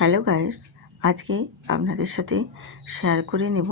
Hello guys, আজকে আপনাদের সাথে শেয়ার করে নেব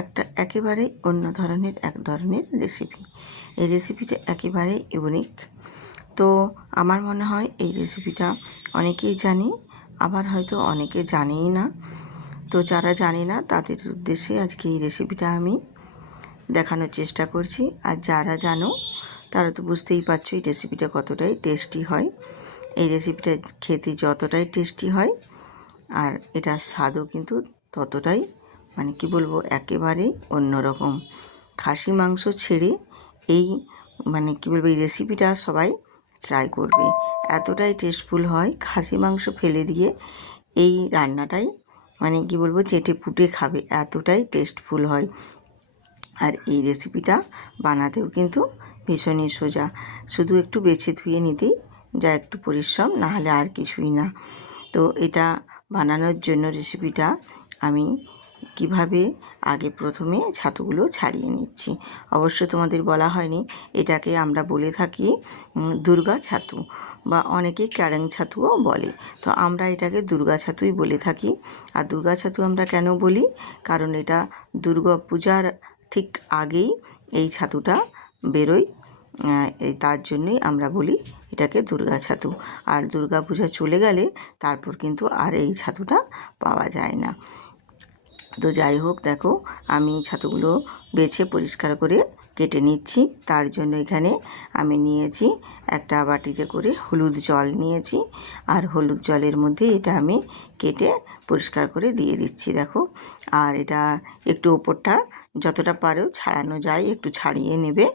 একটা একেবারে অন্য ধরনের রেসিপি। এই রেসিপিটা একেবারে ইউনিক। তো আমার মনে হয় এই রেসিপিটা অনেকেই জানি, আবার হয়তো অনেকে জানেই না। তো যারা জানে না তাদের উদ্দেশ্যে আজকে এই রেসিপিটা আমি দেখানোর চেষ্টা করছি। আর যারা জানো তারা তো বুঝতেই পারছো এই রেসিপিটা কতটাই টেস্টি হয়। এই রেসিপিটা খেতে যতটাই টেস্টি হয় আর এটার স্বাদও কিন্তু ততটাই কি বলবো, একেবারেই অন্যরকম। খাসি মাংস ছেড়ে এই এই রেসিপিটা সবাই ট্রাই করবে। এতটাই টেস্টফুল হয়, খাসি মাংস ফেলে দিয়ে এই রান্নাটাই চেটে পুটে খাবে, এতটাই টেস্টফুল হয়। আর এই রেসিপিটা বানাতেও কিন্তু ভীষণই সোজা, শুধু একটু বেছে ধুয়ে নিতেই যা একটু পরিশ্রম, না হলে আর কিছুই না। তো এটা বানানোর জন্য রেসিপিটা আমি কিভাবে আগে প্রথমে ছাতুগুলো ছাড়িয়ে নিচ্ছি। অবশ্য তোমাদের বলা হয়নি, এটাকে আমরা বলে থাকি দুর্গা ছাতু, বা অনেকে ক্যারেং ছাতুও বলে। তো আমরা এটাকে দুর্গা ছাতুই বলে থাকি। আর দুর্গা ছাতু আমরা কেন বলি, কারণ এটা দুর্গা পূজার ঠিক আগেই এই ছাতুটা বেরোয়, তার জন্যই আমরা বলি এটাকে দুর্গা ছাতু। আর দুর্গা পূজা চলে গেলে তারপর কিন্তু আর এই ছাতুটা পাওয়া যায় না। তো যাই হোক, দেখো আমি ছাতুগুলো বেছে পরিষ্কার করে কেটে নিচ্ছি। তার জন্য এখানে আমি নিয়েছি একটা বাটিতে করে হলুদ জল নিয়েছি, আর হলুদ জলের মধ্যে এটা আমি কেটে পরিষ্কার করে দিয়ে দিচ্ছি। দেখো, আর এটা একটু ওপরটা যতটা পারো ছাড়ানো যায় একটু ছাড়িয়ে নেবে।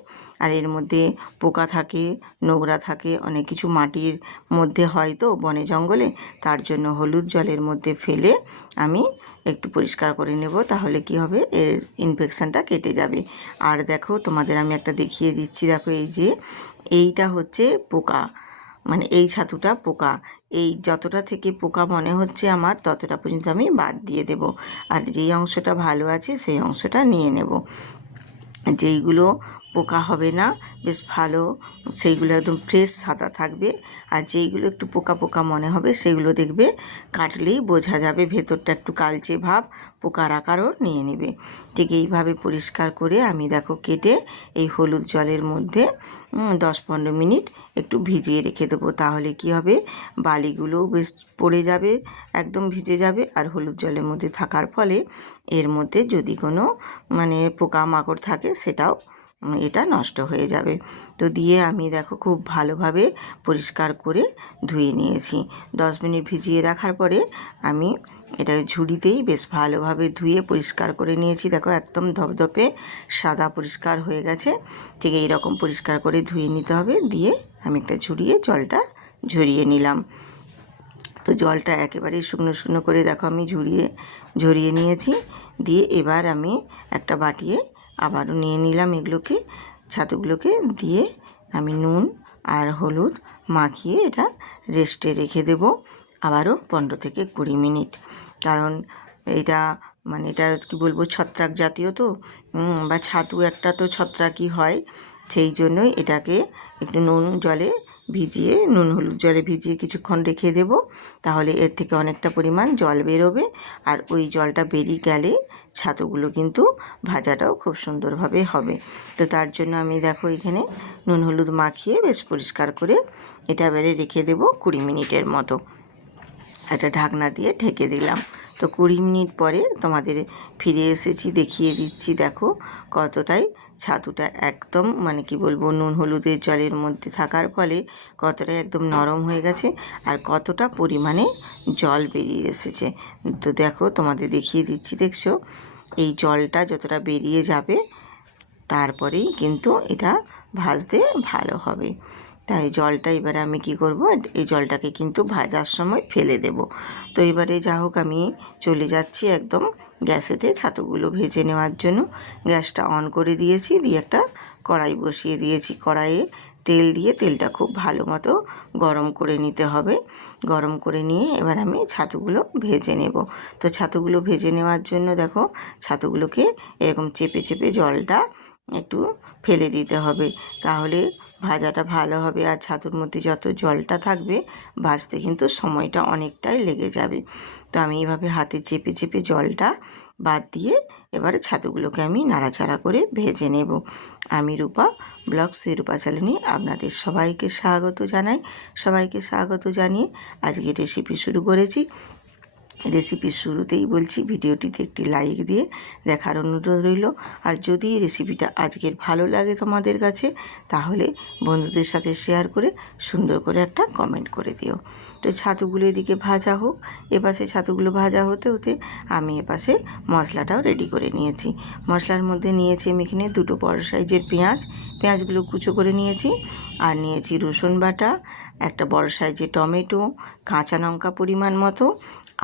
আর এর মধ্যে পোকা থাকে, নোংরা থাকে, অনেক কিছু মাটির মধ্যে হয় তো বনে জঙ্গলে, তার জন্য হলুদ জলের মধ্যে ফেলে আমি একটু পরিষ্কার করে নেব, তাহলে কি হবে, এর ইনফেকশানটা কেটে যাবে। আর দেখো তোমাদের আমি একটা দেখিয়ে দিচ্ছি। দেখো এই যে এইটা হচ্ছে পোকা, এই ছাতুটা পোকা। এই যতটা থেকে পোকা মনে হচ্ছে আমার, ততটা পর্যন্ত আমি বাদ দিয়ে দেব। আর যেই অংশটা ভালো আছে সেই অংশটা নিয়ে নেব। যেইগুলো পোকা হবে না, বেশ ভালো, সেইগুলো একদম ফ্রেশ সাদা থাকবে। আর যেইগুলো একটু পোকা পোকা মনে হবে সেগুলো দেখবে কাটলেই বোঝা যাবে ভেতরটা একটু কালচে ভাব, পোকার আকারও নিয়ে নেবে। ঠিক এইভাবে পরিষ্কার করে আমি দেখো কেটে এই হলুদ জলের মধ্যে 10-15 মিনিট একটু ভিজিয়ে রেখে দেবো। তাহলে কি হবে, বালিগুলোও বেশ পড়ে যাবে, একদম ভিজে যাবে। আর হলুদ জলের মধ্যে থাকার ফলে এর মধ্যে যদি কোনো পোকামাকড় থাকে সেটাও এটা নষ্ট হয়ে যাবে। তো দিয়ে আমি দেখো খুব ভালোভাবে পরিষ্কার করে ধুয়ে নিয়েছি। 10 মিনিট ভিজিয়ে রাখার পরে আমি এটা ঝুড়িতেই বেশ ভালোভাবে ধুয়ে পরিষ্কার করে নিয়েছি। দেখো একদম ধপধপে সাদা পরিষ্কার হয়ে গেছে। ঠিক এই রকম পরিষ্কার করে ধুয়ে নিতে হবে। দিয়ে আমি একটা ঝুড়িয়ে জলটা ঝরিয়ে নিলাম। তো জলটা একেবারে শুকনো শুকনো করে দেখো আমি ঝরিয়ে নিয়েছি। দিয়ে এবার আমি একটা বাটিয়ে আবারও নিয়ে নিলাম এগুলোকে, ছাতুগুলোকে দিয়ে আমি নুন আর হলুদ মাখিয়ে এটা রেস্টে রেখে দেব আবারও 15 থেকে 20 মিনিট। কারণ এটা এটা কী বলবো, ছত্রাক জাতীয় তো, বা ছাতু একটা তো ছত্রাকই হয়। সেই জন্যই এটাকে একটু নুন হলুদ জলে ভিজিয়ে কিছুক্ষণ রেখে দেব। তাহলে এর থেকে অনেকটা পরিমাণ জল বেরোবে। আর ওই জলটা বেরিয়ে গেলে ছাতুগুলো কিন্তু ভাজাটাও খুব সুন্দরভাবে হবে। তো তার জন্য আমি দেখো এখানে নুন হলুদ মাখিয়ে বেশ পরিষ্কার করে এটা এবারে রেখে দেব 20 মিনিটের মতো। একটা ঢাকনা দিয়ে ঢেকে দিলাম। তো 20 মিনিট পরে তোমাদের ফিরে এসেছি, দেখিয়ে দিচ্ছি। দেখো কতটাই ছাতুটা একদম নুন হলুদের জলের মধ্যে থাকার ফলে কতটাই একদম নরম হয়ে গেছে, আর কতটা পরিমাণে জল বেরিয়ে এসেছে। তো দেখো তোমাদের দেখিয়ে দিচ্ছি, দেখছো এই জলটা যতটা বেরিয়ে যাবে তারপরেই কিন্তু এটা ভাজতে ভালো হবে। তাই জলটা এবারে আমি কি করব, এই জলটাকে কিন্তু ভাজার সময় ফেলে দেব। তো এবারে যা হোক আমি চলে যাচ্ছি একদম গ্যাসেতে ছাতুগুলো ভেজে নেওয়ার জন্য। গ্যাসটা অন করে দিয়েছি, দিয়ে একটা কড়াই বসিয়ে দিয়েছি। কড়াইয়ে তেল দিয়ে তেলটা খুব ভালো মতো গরম করে নিতে হবে। গরম করে নিয়ে এবার আমি ছাতুগুলো ভেজে নেব। তো ছাতুগুলো ভেজে নেওয়ার জন্য দেখো ছাতুগুলোকে এরকম চেপে চেপে জলটা একটু ফেলে দিতে হবে, তাহলে ভাজাটা ভালো হবে। আর ছাতুর মধ্যে যত জলটা থাকবে ভাজতে কিন্তু সময়টা অনেকটাই লেগে যাবে। তো আমি এইভাবে হাতে চেপে চেপে জলটা বাদ দিয়ে এবারে ছাতুগুলোকে আমি নাড়াচাড়া করে ভেজে নেব। আমি রূপা ব্লগস রূপা চ্যানেলে আপনাদের সবাইকে স্বাগত জানাই। সবাইকে স্বাগত জানিয়ে আজকে রেসিপি শুরু করেছি। রেসিপির শুরুতেই বলছি, ভিডিওটিতে একটি লাইক দিয়ে দেখার অনুরোধ রইল। আর যদি রেসিপিটা আজকের ভালো লাগে তোমাদের কাছে, তাহলে বন্ধুদের সাথে শেয়ার করে সুন্দর করে একটা কমেন্ট করে দিও। তো ছাতুগুলো এদিকে ভাজা হোক, এপাশে ছাতুগুলো ভাজা হতে হতে আমি এপাশে মশলাটাও রেডি করে নিয়েছি। মশলার মধ্যে নিয়েছি আমি এখানে 2 বড় সাইজের পেঁয়াজগুলো কুচো করে নিয়েছি। আর নিয়েছি রসুন বাটা, একটা বড় সাইজের টমেটো, কাঁচা লঙ্কা পরিমাণ মতো,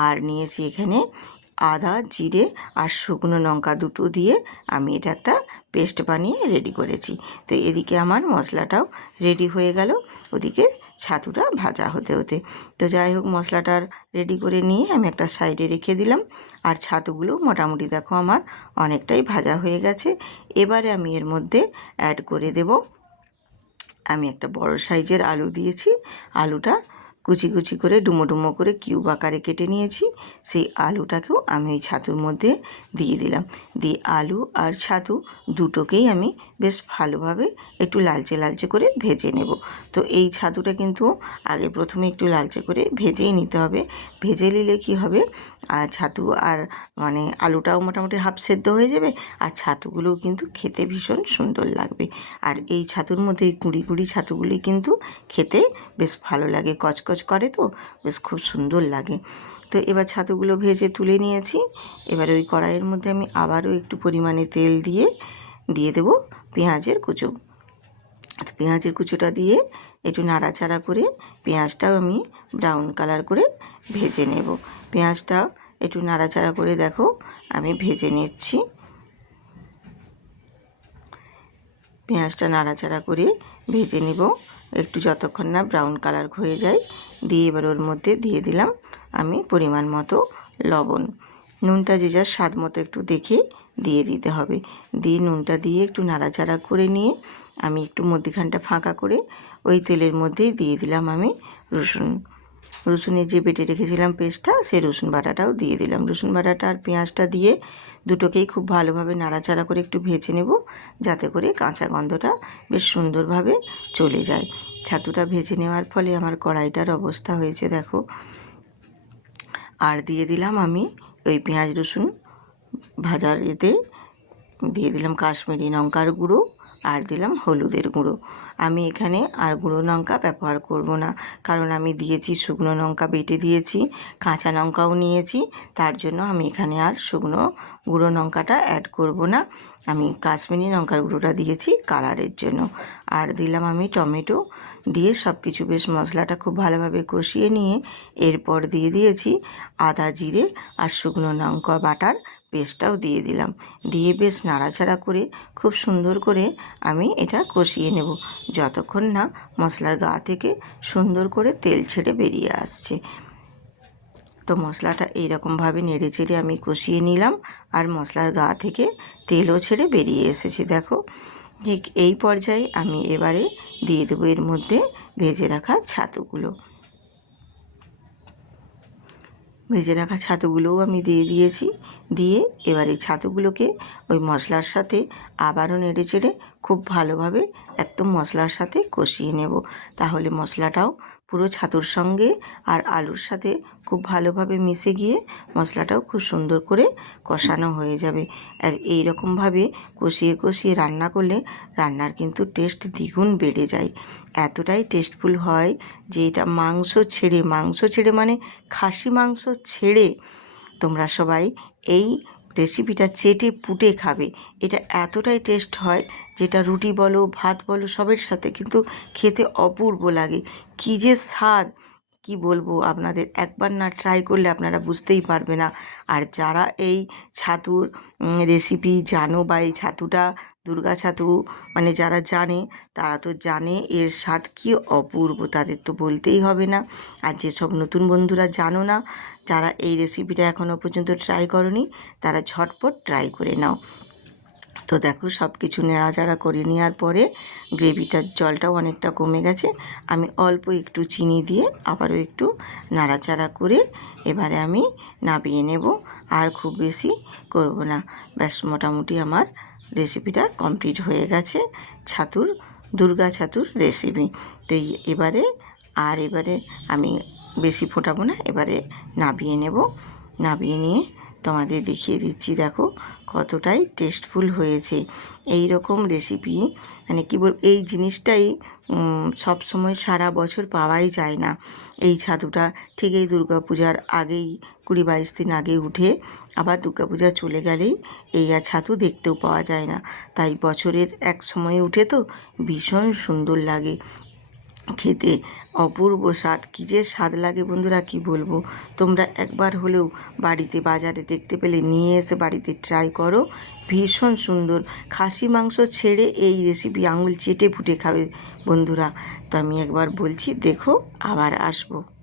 আর নিয়েছি এখানে আদা, জিরে আর শুকনো লঙ্কা দুটো দিয়ে আমি এটা একটা পেস্ট বানিয়ে রেডি করেছি। তো এদিকে আমার মশলাটাও রেডি হয়ে গেল, ওদিকে ছাতুটা ভাজা হতে হতে। তো যাই হোক, মশলাটার রেডি করে নিয়ে আমি একটা সাইডে রেখে দিলাম। আর ছাতুগুলো মোটামুটি দেখো আমার অনেকটাই ভাজা হয়ে গেছে। এবারে আমি এর মধ্যে অ্যাড করে দেব, আমি একটা বড় সাইজের আলু দিয়েছি। আলুটা কুচি কুচি করে ডুমো ডুমো করে কিউব আকারে কেটে নিয়েছি। সেই আলুটাকেও আমি এই ছাতুর মধ্যে দিয়ে দিলাম। দিয়ে আলু আর ছাতু দুটোকেই আমি বেশ ভালোভাবে একটু লালচে লালচে করে ভেজে নেব। তো এই ছাতুটা কিন্তু আগে প্রথমে একটু লালচে করে ভেজেই নিতে হবে। ভেজে নিলে কী হবে, আর ছাতু আর মানে আলুটাও মোটামুটি হাফ সেদ্ধ হয়ে যাবে, আর ছাতুগুলোও কিন্তু খেতে ভীষণ সুন্দর লাগবে। আর এই ছাতুর মধ্যে এই কুঁড়ি কুঁড়ি ছাতুগুলি কিন্তু খেতে বেশ ভালো লাগে, কচকচ করে, তো বেশ খুব সুন্দর লাগে। তো এবার ছাতুগুলো ভেজে তুলে নিয়েছি। এবার ওই কড়াইয়ের মধ্যে আমি আবারও একটু পরিমাণে তেল দিয়ে দেবো পেঁয়াজের কুচো। তো পেঁয়াজের কুচোটা দিয়ে একটু নাড়াচাড়া করে পেঁয়াজটাও আমি ব্রাউন কালার করে ভেজে নেব। পেঁয়াজটা একটু নাড়াচাড়া করে দেখো আমি ভেজে নিচ্ছি। পেঁয়াজটা নাড়াচাড়া করে ভেজে নেব একটু, যতক্ষণ না ব্রাউন কালার হয়ে যায়। দিয়ে এবার ওর মধ্যে দিয়ে দিলাম আমি পরিমাণ মতো লবণ। নুনটা যে যার স্বাদ মতো একটু দেখে দিয়ে দিতে হবে। দিয়ে নুনটা দিয়ে একটু নাড়াচাড়া করে নিয়ে আমি একটু মধ্যিখানটা ফাঁকা করে ওই তেলের মধ্যেই দিয়ে দিলাম আমি রসুনের যে বেটে রেখেছিলাম পেস্টটা, সেই রসুন বাটাটাও দিয়ে দিলাম। রসুন বাটাটা আর পেঁয়াজটা দিয়ে দুটোকেই খুব ভালোভাবে নাড়াচাড়া করে একটু ভেজে নেব, যাতে করে কাঁচা গন্ধটা বেশ সুন্দরভাবে চলে যায়। ছাতুটা ভেজে নেওয়ার ফলে আমার কড়াইটার অবস্থা হয়েছে দেখো। আর দিয়ে দিলাম আমি ওই পেঁয়াজ রসুন ভাজার এতে দিয়ে দিলাম কাশ্মীরি লঙ্কার গুঁড়ো, আর দিলাম হলুদের গুঁড়ো। আমি এখানে আর গুঁড়ো লঙ্কা ব্যবহার করব না, কারণ আমি দিয়েছি শুকনো লঙ্কা বেটে দিয়েছি, কাঁচা লঙ্কাও নিয়েছি, তার জন্য আমি এখানে আর শুকনো গুঁড়ো লঙ্কাটা অ্যাড করব না। আমি কাশ্মীরি লঙ্কার গুঁড়োটা দিয়েছি কালারের জন্য। আর দিলাম আমি টমেটো। দিয়ে সব কিছু বেশ মশলাটা খুব ভালোভাবে কষিয়ে নিয়ে এরপর দিয়ে দিয়েছি আদা, জিরে আর শুকনো লঙ্কা বাটার পেস্টটাও দিয়ে দিলাম। দিয়ে বেশ নাড়াচাড়া করে খুব সুন্দর করে আমি এটা কষিয়ে নেব, যতক্ষণ না মশলার গা থেকে সুন্দর করে তেল ছেড়ে বেরিয়ে আসছে। তো মশলাটা এইরকমভাবে নেড়ে চেড়ে আমি কষিয়ে নিলাম, আর মশলার গা থেকে তেলও ছেড়ে বেরিয়ে এসেছে দেখো। ঠিক এই পর্যায়ে আমি এবারে দিয়ে দেবো এর মধ্যে ভেজে রাখা ছাতুগুলো। ভেজে রাখা ছাতুগুলোও আমি দিয়ে দিয়েছি। দিয়ে এবার এই ছাতুগুলোকে ওই মশলার সাথে আবারও নেড়ে চেড়ে খুব ভালোভাবে একদম মশলার সাথে কষিয়ে নেব। তাহলে মশলাটাও পুরো ছাতুর সঙ্গে আর আলুর সাথে খুব ভালোভাবে মিশে গিয়ে মশলাটাও খুব সুন্দর করে কষানো হয়ে যাবে। আর এই রকমভাবে কষিয়ে কষিয়ে রান্না করলে রান্নার কিন্তু টেস্ট দ্বিগুণ বেড়ে যায়। এতটাই টেস্টফুল হয় যে এটা মাংস ছেড়ে মানে খাসি মাংস ছেড়ে তোমরা সবাই এই রেসিপিটা চেটে পুটে খাবে। এটা এতটাই টেস্ট হয় যেটা রুটি বলো ভাত বলো সবের সাথে কিন্তু খেতে অপূর্ব লাগে। কী যে স্বাদ, কি বলবো আপনাদের, একবার না ট্রাই করলে আপনারা বুঝতেই পারবে না। আর যারা এই ছাতুর রেসিপি জানো বা এই ছাতুটা দুর্গা ছাতু মানে যারা জানে তারা তো জানে এর স্বাদ কী অপূর্ব, তাদের তো বলতেই হবে না। আর যেসব নতুন বন্ধুরা জানো না, যারা এই রেসিপিটা এখনও পর্যন্ত ট্রাই করনি, তারা ঝটপট ট্রাই করে নাও। তো দেখো সব কিছু নেড়াচাড়া করে নেওয়ার পরে গ্রেভিটার জলটাও অনেকটা কমে গেছে। আমি অল্প একটু চিনি দিয়ে আবারও একটু নাড়াচাড়া করে এবারে আমি নামিয়ে নেব। আর খুব বেশি করব না, ব্যাস মোটামুটি আমার রেসিপিটা কমপ্লিট হয়ে গেছে। দুর্গা ছাতুর রেসিপি। তো এবারে আমি বেশি ফোটাবো না, এবারে নামিয়ে নেব। নামিয়ে নিয়ে তোমাদের দেখিয়ে দিচ্ছি, দেখো কতটাই টেস্টফুল হয়েছে। এই রকম রেসিপি মানে কী বল, এই জিনিসটাই সব সময় সারা বছর পাওয়াই যায় না। এই ছাতুটা ঠিক এই দুর্গাপূজার আগেই 20-22 দিন আগে উঠে, আবার দুর্গাপূজা চলে গেলেই এই আর ছাতু দেখতেও পাওয়া যায় না। তাই বছরের এক সময়ে উঠে তো ভীষণ সুন্দর লাগে খেতে, অপূর্ব স্বাদ। কী যে স্বাদ লাগে বন্ধুরা, কি বলবো। তোমরা একবার হলেও বাড়িতে বাজারে দেখতে পেলে নিয়ে এসে বাড়িতে ট্রাই করো, ভীষণ সুন্দর। খাসি মাংস ছেড়ে এই রেসিপি আঙুল চেটে ফুটে খাবে বন্ধুরা। তো আমি একবার বলছি, দেখো, আবার আসবো।